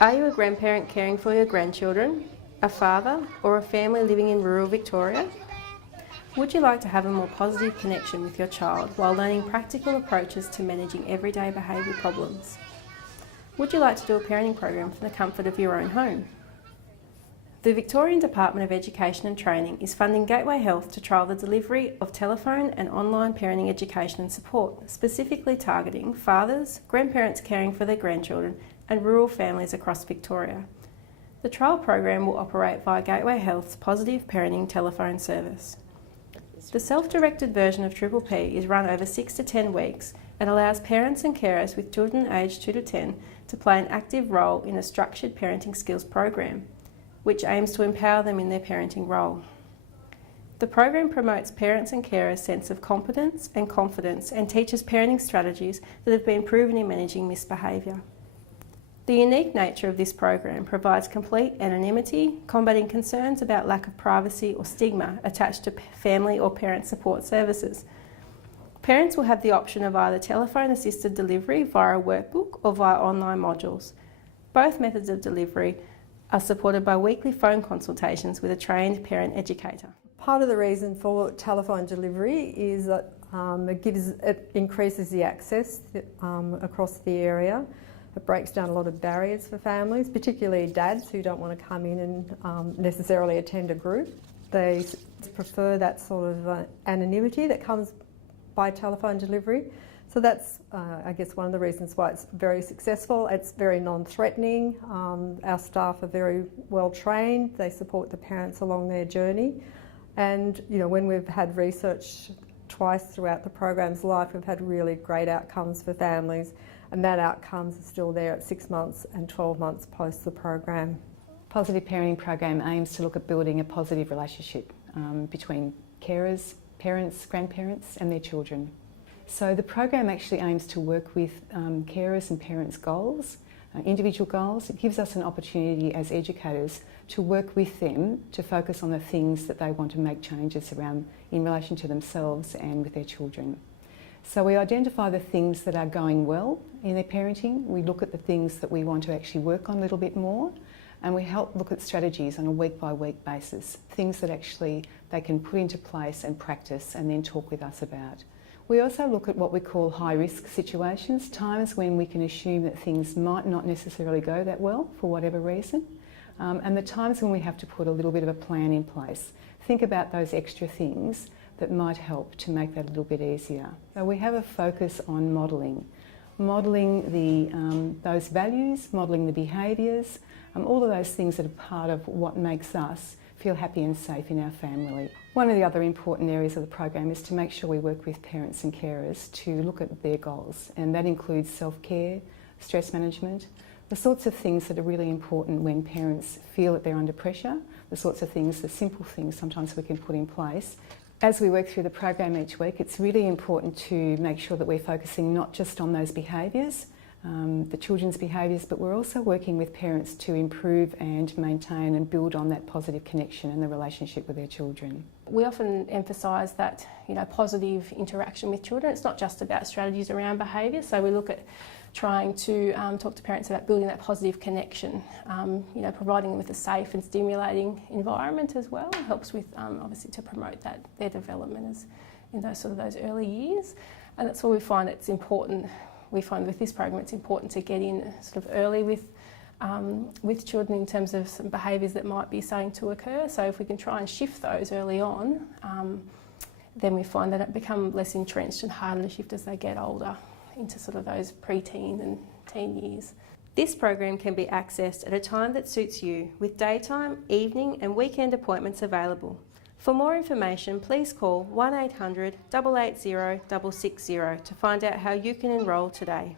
Are you a grandparent caring for your grandchildren, a father, or a family living in rural Victoria? Would you like to have a more positive connection with your child while learning practical approaches to managing everyday behaviour problems? Would you like to do a parenting program from the comfort of your own home? The Victorian Department of Education and Training is funding Gateway Health to trial the delivery of telephone and online parenting education and support, specifically targeting fathers, grandparents caring for their grandchildren and rural families across Victoria. The trial program will operate via Gateway Health's Positive Parenting telephone service. The self-directed version of Triple P is run over 6 to 10 weeks and allows parents and carers with children aged 2 to 10 to play an active role in a structured parenting skills program, which aims to empower them in their parenting role. The program promotes parents and carers' sense of competence and confidence and teaches parenting strategies that have been proven in managing misbehaviour. The unique nature of this program provides complete anonymity, combating concerns about lack of privacy or stigma attached to family or parent support services. Parents will have the option of either telephone-assisted delivery via a workbook or via online modules. Both methods of delivery are supported by weekly phone consultations with a trained parent educator. Part of the reason for telephone delivery is that it increases the access across the area. It breaks down a lot of barriers for families, particularly dads who don't want to come in and necessarily attend a group. They prefer that sort of anonymity that comes by telephone delivery. So that's, I guess, one of the reasons why it's very successful. It's very non-threatening. Our staff are very well trained. They support the parents along their journey. And, you know, when we've had research twice throughout the program's life, we've had really great outcomes for families. And that outcomes are still there at 6 months and 12 months post the program. Positive Parenting program aims to look at building a positive relationship between carers, parents, grandparents and their children. So the program actually aims to work with carers and parents' goals, individual goals. It gives us an opportunity as educators to work with them to focus on the things that they want to make changes around in relation to themselves and with their children. So we identify the things that are going well in their parenting, we look at the things that we want to actually work on a little bit more, and we help look at strategies on a week-by-week basis, things that actually they can put into place and practice and then talk with us about. We also look at what we call high-risk situations, times when we can assume that things might not necessarily go that well for whatever reason, and the times when we have to put a little bit of a plan in place. Think about those extra things that might help to make that a little bit easier. So we have a focus on modelling those values, modelling the behaviours, all of those things that are part of what makes us feel happy and safe in our family. One of the other important areas of the program is to make sure we work with parents and carers to look at their goals, and that includes self-care, stress management, the sorts of things that are really important when parents feel that they're under pressure, the sorts of things, the simple things sometimes we can put in place. As we work through the program each week, it's really important to make sure that we're focusing not just on those behaviours, the children's behaviours, but we're also working with parents to improve and maintain and build on that positive connection and the relationship with their children. We often emphasise that, you know, positive interaction with children. It's not just about strategies around behaviour, so we look at trying to talk to parents about building that positive connection, you know, providing them with a safe and stimulating environment as well. It helps with, obviously, to promote their development in those early years. And that's why we find it's important. We find with this program it's important to get in sort of early with children in terms of some behaviours that might be starting to occur. So if we can try and shift those early on, then we find that it becomes less entrenched and harder to shift as they get older into sort of those pre-teen and teen years. This program can be accessed at a time that suits you, with daytime, evening and weekend appointments available. For more information, please call 1800 880 660 to find out how you can enrol today.